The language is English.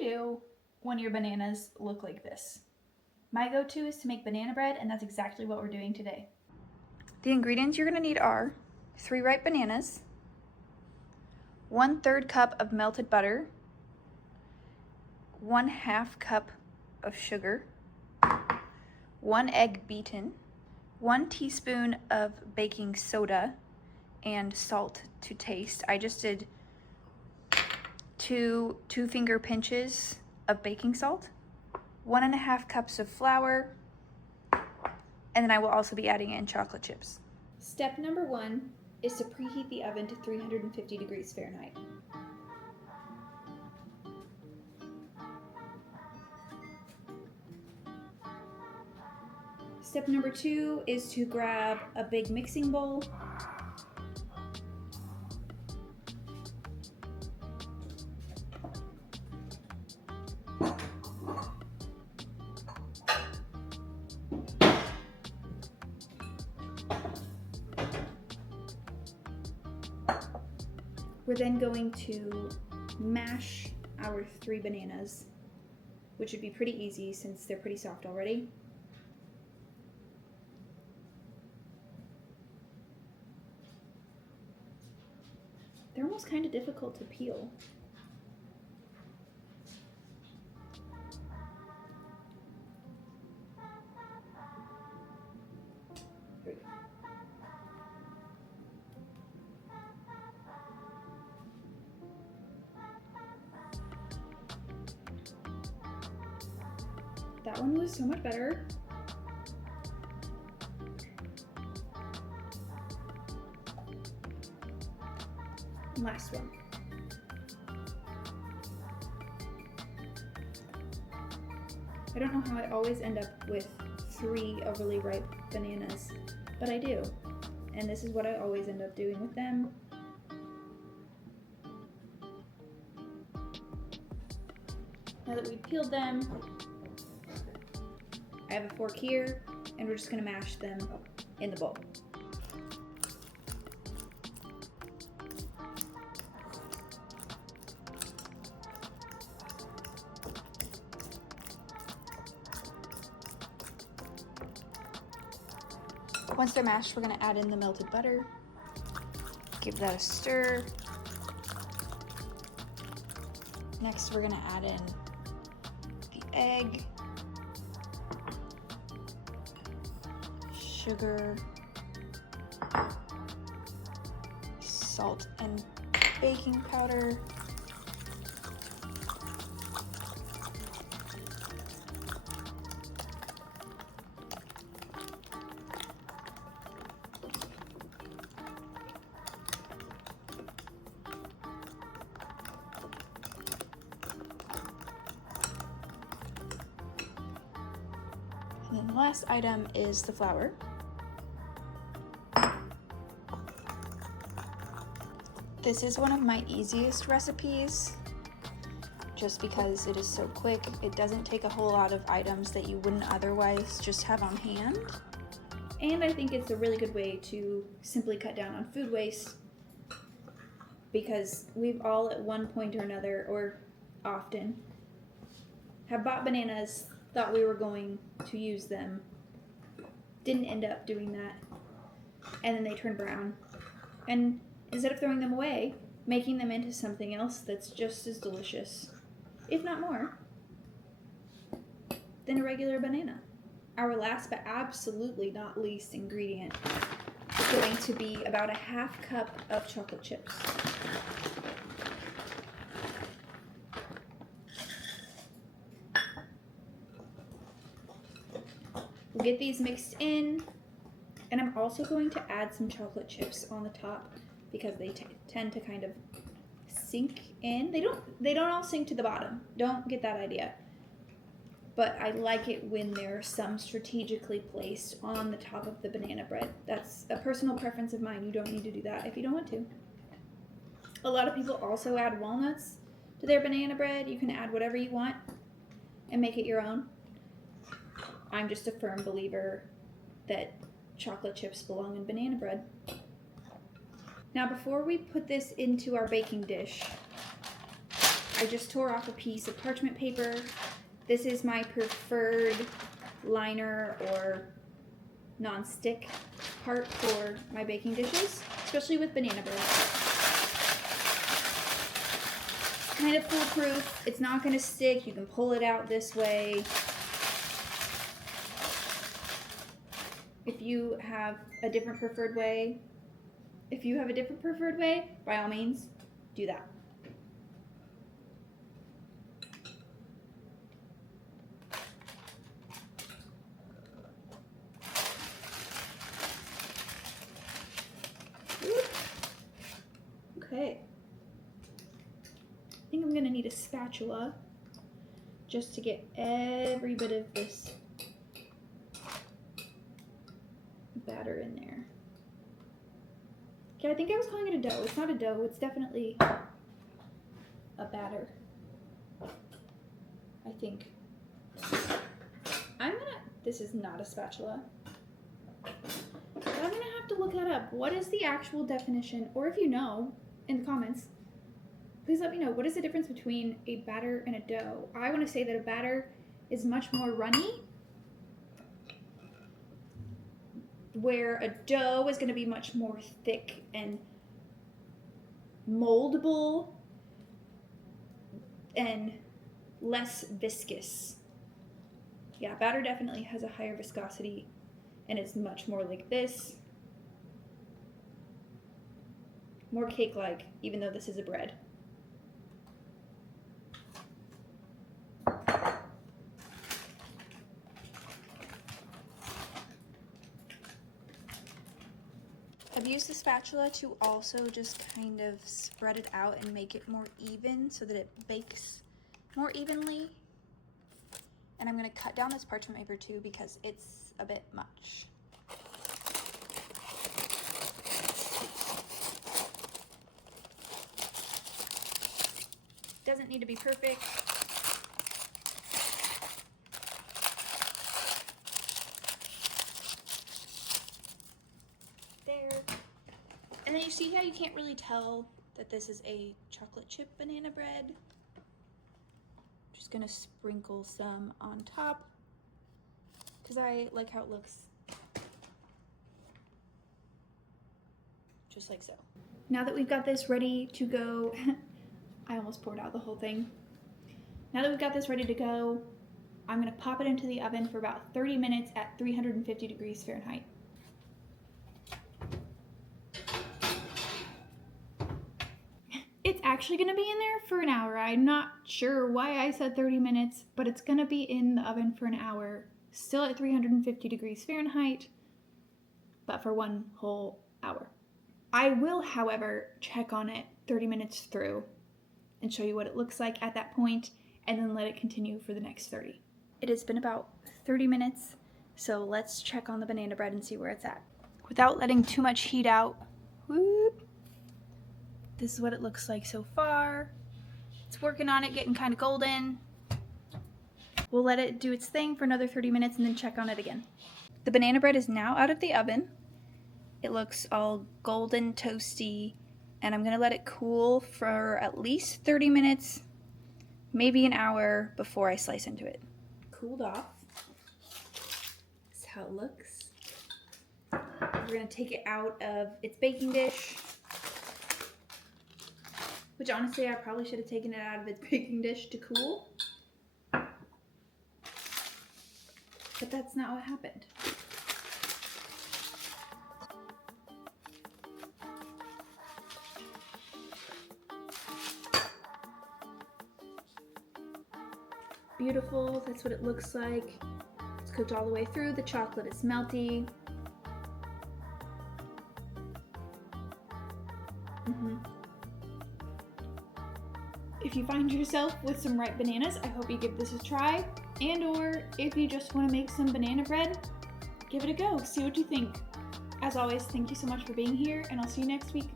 do when your bananas look like this? My go-to is to make banana bread, and that's exactly what we're doing today. The ingredients you're gonna need are 3 ripe bananas, 1/3 cup of melted butter, 1/2 cup of sugar, 1 egg beaten, 1 teaspoon of baking soda, and salt to taste. I just did two finger pinches of baking salt, 1.5 cups of flour, and then I will also be adding in chocolate chips. Step number 1 is to preheat the oven to 350 degrees Fahrenheit. Step number 2 is to grab a big mixing bowl. We're then going to mash our 3 bananas, which would be pretty easy since they're pretty soft already. They're almost kind of difficult to peel. Here we go. That one was so much better. Last one. I don't know how I always end up with 3 overly ripe bananas, but I do. And this is what I always end up doing with them. Now that we've peeled them, I have a fork here, and we're just gonna mash them in the bowl. Once they're mashed, we're gonna add in the melted butter, give that a stir. Next, we're gonna add in the egg, sugar, salt and baking powder, and then the last item is the flour. This is one of my easiest recipes just because it is so quick. It doesn't take a whole lot of items that you wouldn't otherwise just have on hand. And I think it's a really good way to simply cut down on food waste because we've all at one point or another, or often, have bought bananas, thought we were going to use them, didn't end up doing that, and then they turn brown. And instead of throwing them away, making them into something else that's just as delicious, if not more, than a regular banana. Our last but absolutely not least ingredient is going to be about 1/2 cup of chocolate chips. We'll get these mixed in, and I'm also going to add some chocolate chips on the top because they tend to kind of sink in. They don't all sink to the bottom. Don't get that idea. But I like it when they're some strategically placed on the top of the banana bread. That's a personal preference of mine. You don't need to do that if you don't want to. A lot of people also add walnuts to their banana bread. You can add whatever you want and make it your own. I'm just a firm believer that chocolate chips belong in banana bread. Now before we put this into our baking dish, I just tore off a piece of parchment paper. This is my preferred liner or non-stick part for my baking dishes, especially with banana bread. It's kind of foolproof. It's not going to stick. You can pull it out this way. If you have a different preferred way, by all means, do that. Okay. I think I'm gonna need a spatula just to get every bit of this batter in there. Okay, I think I was calling it a dough. It's not a dough, it's definitely a batter. I think. This is not a spatula. But I'm gonna have to look that up. What is the actual definition? Or if you know, in the comments, please let me know. What is the difference between a batter and a dough? I want to say that a batter is much more runny, where a dough is going to be much more thick and moldable and less viscous. Yeah, batter definitely has a higher viscosity and it's much more like this. More cake-like, even though this is a bread. I've used the spatula to also just kind of spread it out and make it more even so that it bakes more evenly. And I'm gonna cut down this parchment paper too because it's a bit much. Doesn't need to be perfect. There. And then you see how you can't really tell that this is a chocolate chip banana bread. Just gonna sprinkle some on top because I like how it looks. Just like so. Now that we've got this ready to go, I almost poured out the whole thing. Now that we've got this ready to go, I'm gonna pop it into the oven for about 30 minutes at 350 degrees Fahrenheit. It's actually gonna be in there for an hour. I'm not sure why I said 30 minutes, but it's gonna be in the oven for an hour, still at 350 degrees Fahrenheit, but for one whole hour. I will, however, check on it 30 minutes through and show you what it looks like at that point, and then let it continue for the next 30. It has been about 30 minutes, so let's check on the banana bread and see where it's at. Without letting too much heat out, whoop, this is what it looks like so far. It's working on it, getting kind of golden. We'll let it do its thing for another 30 minutes and then check on it again. The banana bread is now out of the oven. It looks all golden toasty, and I'm gonna let it cool for at least 30 minutes, maybe an hour before I slice into it. Cooled off. That's how it looks. We're gonna take it out of its baking dish, which honestly I probably should have taken it out of its baking dish to cool, but that's not what happened. Beautiful, that's what it looks like. It's cooked all the way through. The chocolate is melty. If you find yourself with some ripe bananas, I hope you give this a try. And or if you just want to make some banana bread, give it a go. See what you think. As always, thank you so much for being here, and I'll see you next week.